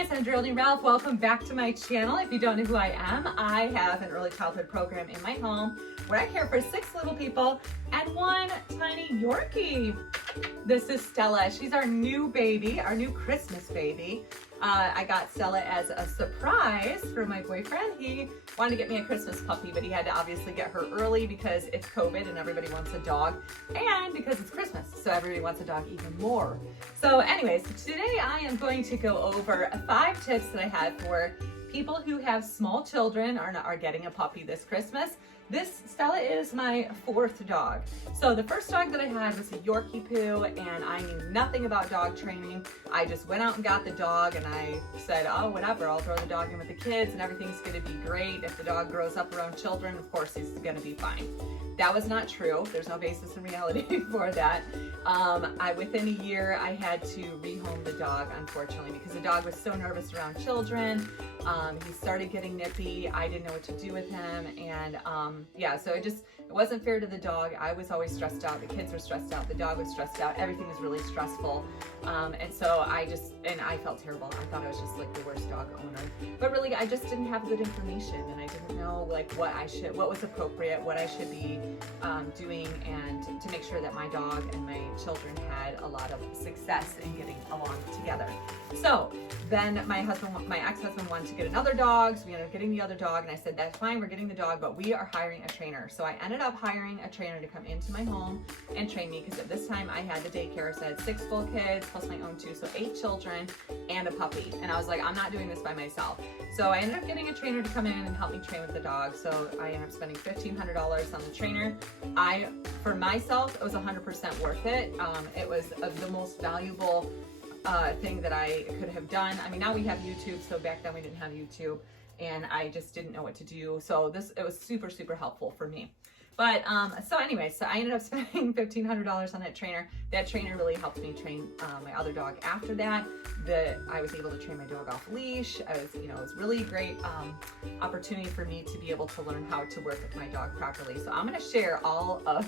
guys, I'm Geraldine Ralph. Welcome back to my channel. If you don't know who I am, I have an early childhood program in my home where I care for 6 little people and 1 tiny Yorkie. This is Stella. She's our new baby, our new Christmas baby. I got Stella as a surprise for my boyfriend. He wanted to get me a Christmas puppy, but he had to obviously get her early because it's COVID and everybody wants a dog, and because it's Christmas, so everybody wants a dog even more. So anyways, today I am going to go over 5 tips that I have for people who have small children are getting a puppy this Christmas. This Stella is my 4th dog. So the first dog that I had was a Yorkie poo, and I knew nothing about dog training. I just went out and got the dog, and I said, oh, whatever, I'll throw the dog in with the kids and everything's gonna be great. If the dog grows up around children, of course he's gonna be fine. That was not true. There's no basis in reality for that. Within a year, I had to rehome the dog, unfortunately, because the dog was so nervous around children. He started getting nippy. I didn't know what to do with him. And yeah, so it wasn't fair to the dog. I was always stressed out. The kids were stressed out. The dog was stressed out. Everything was really stressful. And so I felt terrible. I thought I was just like the worst dog owner. But really, I just didn't have good information, and I didn't know like what was appropriate, what I should be doing, and to make sure that my dog and my children had a lot of success in getting along together. So then my ex-husband wanted to get another dog, so we ended up getting the other dog, and I said, that's fine, we're getting the dog, but we are hiring a trainer. So I ended up hiring a trainer to come into my home and train me, because at this time I had the daycare, so I had 6 full kids plus my own 2, so 8 children and a puppy. And I was like, I'm not doing this by myself. So I ended up getting a trainer to come in and help me train with the dog. So I ended up spending $1,500 on the trainer. For myself, it was 100% worth it. It was the most valuable thing that I could have done. I mean, now we have YouTube, so back then we didn't have YouTube, and I just didn't know what to do. So it was super, super helpful for me. But so anyway, so I ended up spending $1,500 on that trainer. That trainer really helped me train my other dog after that. I was able to train my dog off leash. It was really a great opportunity for me to be able to learn how to work with my dog properly. So I'm gonna share all of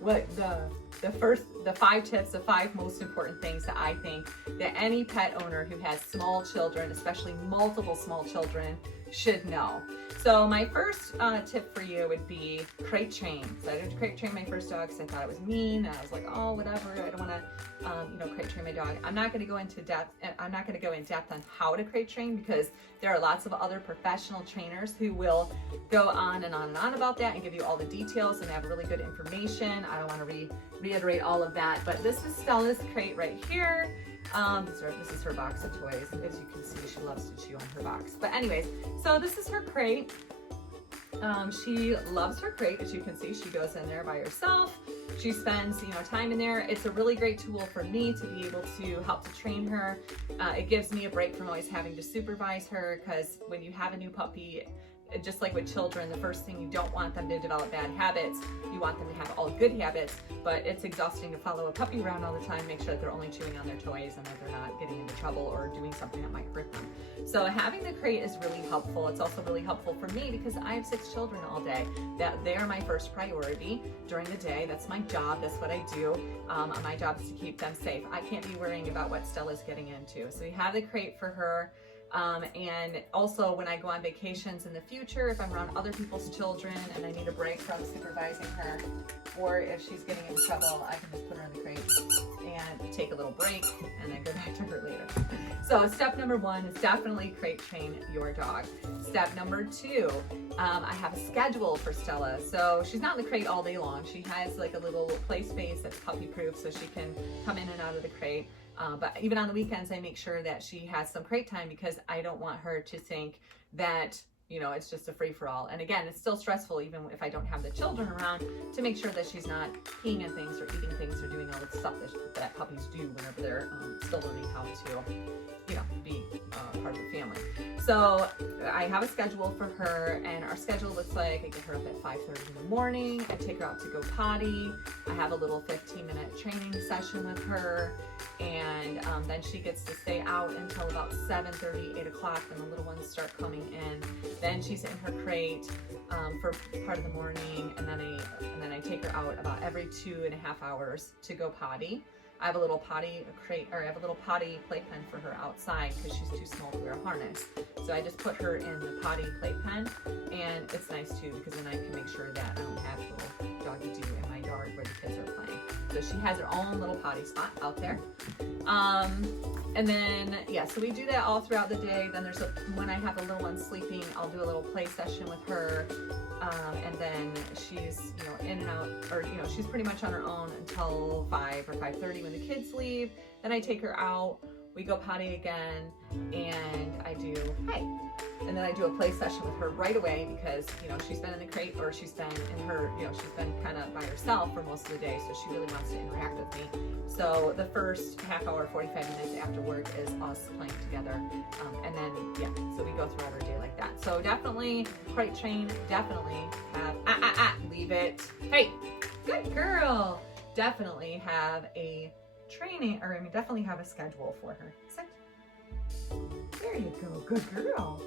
what the 5 tips, the 5 most important things that I think that any pet owner who has small children, especially multiple small children, should know. So my first tip for you would be crate train. So I didn't crate train my first dog because I thought it was mean, and I was like, oh, whatever, I don't want to crate train my dog. I'm not going to go in depth on how to crate train, because there are lots of other professional trainers who will go on and on and on about that and give you all the details and have really good information. I don't want to reiterate all of that, but this is Stella's crate right here. This is her box of toys. As you can see, she loves to chew on her box. But anyways, so this is her crate. She loves her crate. As you can see, she goes in there by herself. She spends, time in there. It's a really great tool for me to be able to help to train her. It gives me a break from always having to supervise her, because when you have a new puppy, just like with children, the first thing, you don't want them to develop bad habits. You want them to have all good habits, but it's exhausting to follow a puppy around all the time, make sure that they're only chewing on their toys and that they're not getting into trouble or doing something that might hurt them. So having the crate is really helpful. It's also really helpful for me because I have 6 children all day. They are my first priority during the day. That's my job. That's what I do. My job is to keep them safe. I can't be worrying about what Stella's getting into. So we have the crate for her. And also when I go on vacations in the future, if I'm around other people's children and I need a break from supervising her, or if she's getting in trouble, I can just put her in the crate and take a little break and then go back to her later. So step number 1 is definitely crate train your dog. Step number 2, I have a schedule for Stella. So she's not in the crate all day long. She has like a little play space that's puppy proof, so she can come in and out of the crate. But even on the weekends, I make sure that she has some crate time, because I don't want her to think that, it's just a free-for-all. And again, it's still stressful, even if I don't have the children around, to make sure that she's not peeing on things or eating things or doing all the stuff that puppies do whenever they're still learning how to, be part of the family. So I have a schedule for her, and our schedule looks like I get her up at 5:30 in the morning. I take her out to go potty. I have a little 15-minute training session with her, and then she gets to stay out until about 7:30, 8 o'clock, and the little ones start coming in. Then she's in her crate for part of the morning, and then I take her out about every 2.5 hours to go potty. I have a little potty crate, or I have a little potty playpen for her outside because she's too small to wear a harness. So I just put her in the potty playpen, and it's nice too because then I can make sure that I don't have little doggy doo in my yard where the kids are playing. So she has her own little potty spot out there. And then, yeah, so we do that all throughout the day. Then when I have the little one sleeping, I'll do a little play session with her. And then she's, in and out, or, she's pretty much on her own until 5 or 5:30 when the kids leave. Then I take her out, we go potty again, and I do, hey. And then I do a play session with her right away because, she's been in the crate, or she's been in her, she's been kind of by herself for most of the day, so she really wants to interact with me. So the first half hour, 45 minutes after work is us playing together. And then, yeah, so we go throughout our day like that. So definitely, crate train, definitely have, leave it. Hey, good girl. Definitely have a training, or definitely have a schedule for her. Sit. There you go, good girl.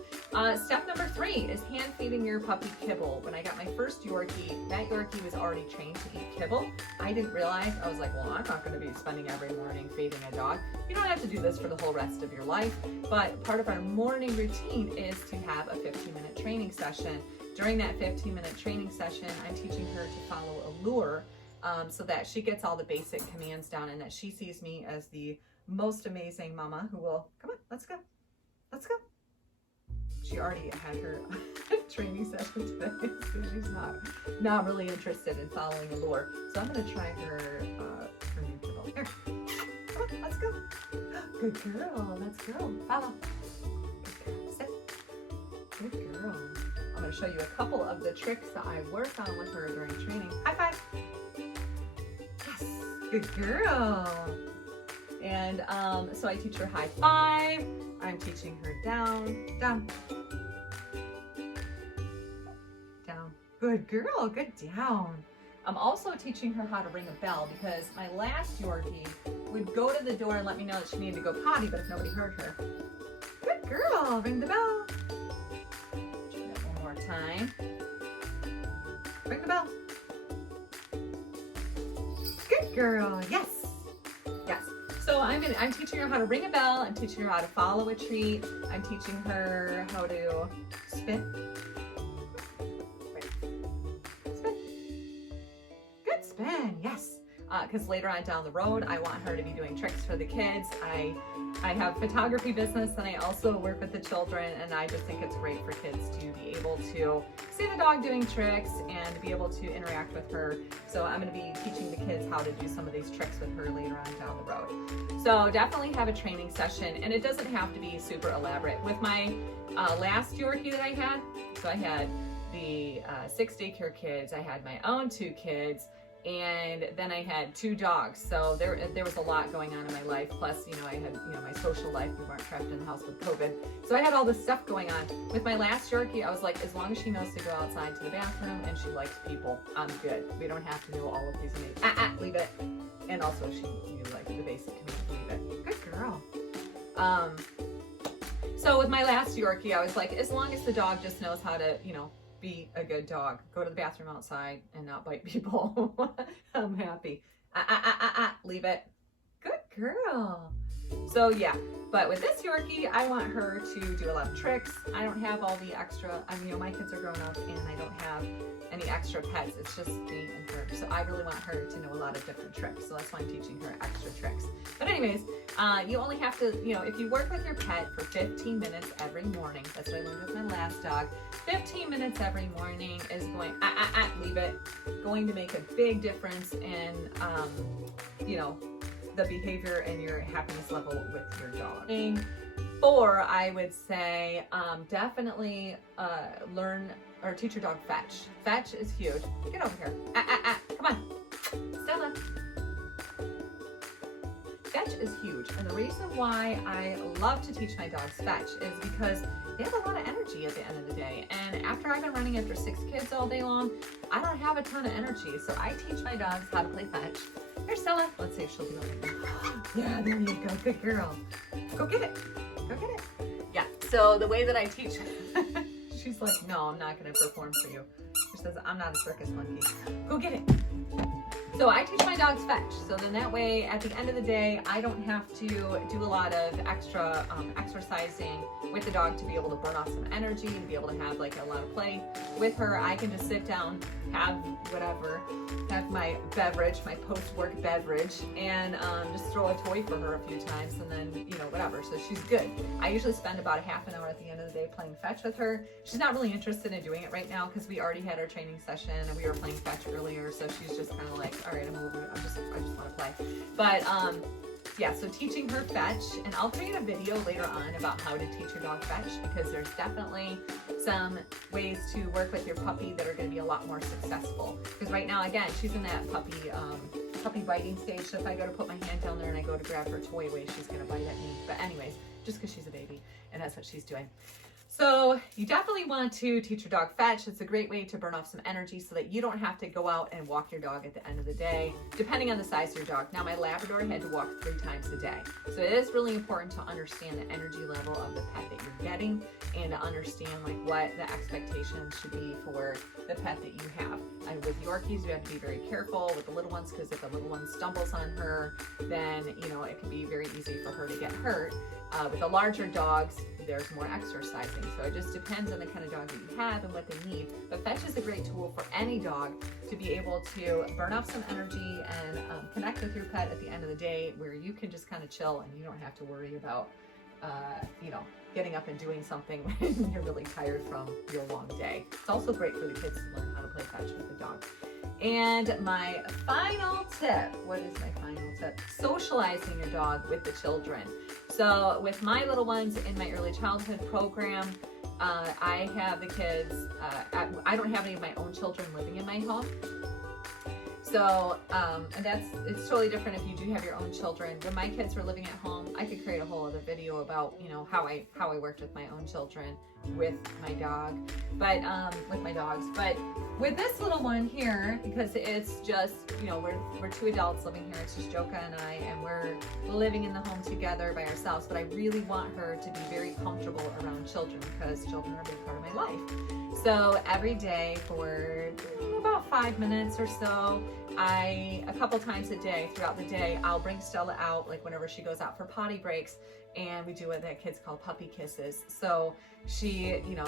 Step number 3 is hand feeding your puppy kibble. When I got my first Yorkie, that Yorkie was already trained to eat kibble. I didn't realize, I was like, well, I'm not going to be spending every morning feeding a dog. You don't have to do this for the whole rest of your life, but part of our morning routine is to have a 15-minute training session. During that 15-minute training session, I'm teaching her to follow a lure so that she gets all the basic commands down and that she sees me as the most amazing mama who will, come on, let's go. Let's go. She already had her training session today, so she's not really interested in following a lure. So I'm going to try her new kibble. Here, come on, let's go. Good girl, let's go. Follow. Good girl, sit. Good girl. I'm going to show you a couple of the tricks that I work on with her during training. High five. Yes, good girl. And so I teach her high five. I'm teaching her down, down, down. Good girl, good down. I'm also teaching her how to ring a bell because my last Yorkie would go to the door and let me know that she needed to go potty, but if nobody heard her. Good girl, ring the bell. Try that one more time. Ring the bell. Good girl, yes. Yes. So I'm teaching her how to ring a bell. I'm teaching her how to follow a treat. I'm teaching her how to spin. Spin. Good spin, yes. Because later on down the road, I want her to be doing tricks for the kids. I have a photography business and I also work with the children, and I just think it's great for kids to be able to see the dog doing tricks and be able to interact with her. So I'm going to be teaching the kids how to do some of these tricks with her later on down the road. So definitely have a training session, and it doesn't have to be super elaborate. With my last Yorkie that I had, so I had the 6 daycare kids, I had my own 2 kids, and then I had 2 dogs. So there was a lot going on in my life. Plus, I had, my social life. We weren't trapped in the house with COVID. So I had all this stuff going on. With my last Yorkie, I was like, as long as she knows to go outside to the bathroom and she likes people, I'm good. We don't have to know all of these amazing, leave it. And also she knew like the basic commands, leave it. Good girl. So with my last Yorkie, I was like, as long as the dog just knows how to, be a good dog, go to the bathroom outside and not bite people, I'm happy. Leave it. Good girl. So yeah, but with this Yorkie, I want her to do a lot of tricks. I don't have all the extra, my kids are grown up and I don't have any extra pets. It's just me and her. So I really want her to know a lot of different tricks. So that's why I'm teaching her extra tricks. But anyways, you only have to, if you work with your pet for 15 minutes every morning, that's what I learned with my last dog. 15 minutes every morning is going, leave it, going to make a big difference in, the behavior and your happiness level with your dog. And 4, I would say, definitely learn or teach your dog fetch. Fetch is huge. Get over here. Come on. Stella. Fetch is huge. And the reason why I love to teach my dogs fetch is because they have a lot of energy at the end of the day. And after I've been running after 6 kids all day long, I don't have a ton of energy. So I teach my dogs how to play fetch. Here, Stella. Let's see if she'll do it. Yeah, there you go. Good girl. Go get it. Go get it. Yeah. So the way that I teach, she's like, no, I'm not going to perform for you. She says, I'm not a circus monkey. Go get it. So I teach my dogs fetch. So then that way, at the end of the day, I don't have to do a lot of extra exercising with the dog to be able to burn off some energy and be able to have like a lot of play with her. I can just sit down, have whatever, have my beverage, my post-work beverage, and just throw a toy for her a few times, and then, you know, whatever. So she's good. I usually spend about a half an hour at the end of the day playing fetch with her. She's not really interested in doing it right now because we already had our training session and we were playing fetch earlier. So she's just kind of like, all right, I'm over it. I just want to play. But yeah, so teaching her fetch, and I'll create a video later on about how to teach your dog fetch, because there's definitely some ways to work with your puppy that are going to be a lot more successful. Because right now, again, she's in that puppy biting stage. So if I go to put my hand down there and I go to grab her toy away, she's going to bite at me. But anyways, just because she's a baby, and that's what she's doing. So you definitely want to teach your dog fetch. It's a great way to burn off some energy so that you don't have to go out and walk your dog at the end of the day, depending on the size of your dog. Now, my Labrador had to walk 3 times a day. So it is really important to understand the energy level of the pet that you're getting, and to understand like what the expectations should be for the pet that you have. And with Yorkies, you have to be very careful with the little ones, because if the little one stumbles on her, then, you know, it can be very easy for her to get hurt. With the larger dogs, there's more exercising. So it just depends on the kind of dog that you have and what they need. But fetch is a great tool for any dog to be able to burn off some energy and connect with your pet at the end of the day, where you can just kind of chill and you don't have to worry about, you know, getting up and doing something when you're really tired from your long day. It's also great for the kids to learn how to play fetch with the dog. And my final tip, what is my final tip? Socializing your dog with the children. So with my little ones in my early childhood program, I have the kids, I don't have any of my own children living in my home. So, and it's totally different if you do have your own children. When my kids were living at home, I could create a whole other video about, you know, how I worked with my own children with my dog, but, with my dogs. But with this little one here, because it's just, you know, we're 2 adults living here, it's just Joka and I, and we're living in the home together by ourselves, but I really want her to be very comfortable around children, because children are a big part of my life. So every day for about 5 minutes or so, a couple times a day throughout the day, I'll bring Stella out, like whenever she goes out for potty breaks, and we do what the kids call puppy kisses. So she, you know,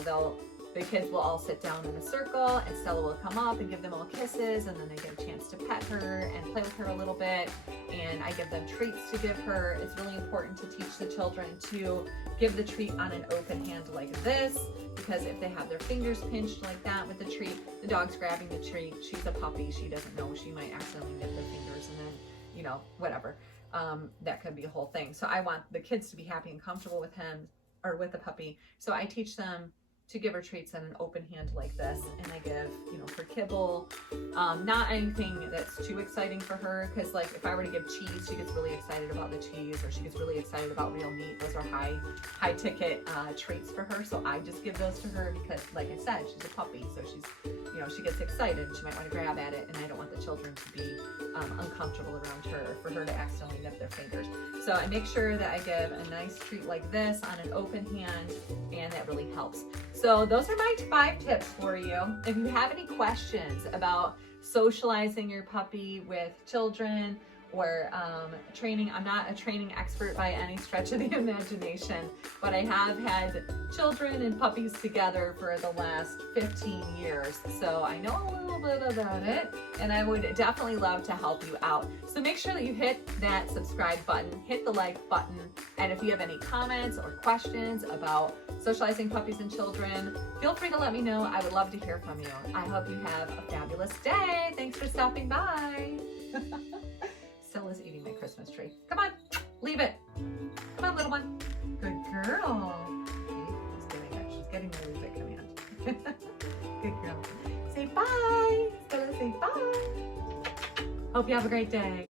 the kids will all sit down in a circle, and Stella will come up and give them all kisses, and then they get a chance to pet her and play with her a little bit, and I give them treats to give her. It's really important to teach the children to give the treat on an open hand like this, because if they have their fingers pinched like that with the treat, the dog's grabbing the treat, she's a puppy, she doesn't know, she might accidentally nip their fingers, and then, you know, whatever. That could be a whole thing. So I want the kids to be happy and comfortable with him, or with the puppy. So I teach them to give her treats on an open hand like this, and I give, you know, her kibble, not anything that's too exciting for her, because like if I were to give cheese, she gets really excited about the cheese, or she gets really excited about real meat. Those are high ticket treats for her, so I just give those to her because, like I said, she's a puppy, so she's, you know, she gets excited and she might want to grab at it, and I don't want the children to be uncomfortable around her, for her to accidentally nip their fingers. So I make sure that I give a nice treat like this on an open hand, and that really helps. So those are my 5 tips for you. If you have any questions about socializing your puppy with children, or training, I'm not a training expert by any stretch of the imagination, but I have had children and puppies together for the last 15 years. So I know a little bit about it, and I would definitely love to help you out. So make sure that you hit that subscribe button, hit the like button, and if you have any comments or questions about socializing puppies and children, feel free to let me know. I would love to hear from you. I hope you have a fabulous day. Thanks for stopping by. Stella's eating my Christmas tree. Come on, leave it. Come on, little one. Good girl. She's getting it. She's getting the leave it command. Good girl. Say bye. Stella, say bye. Hope you have a great day.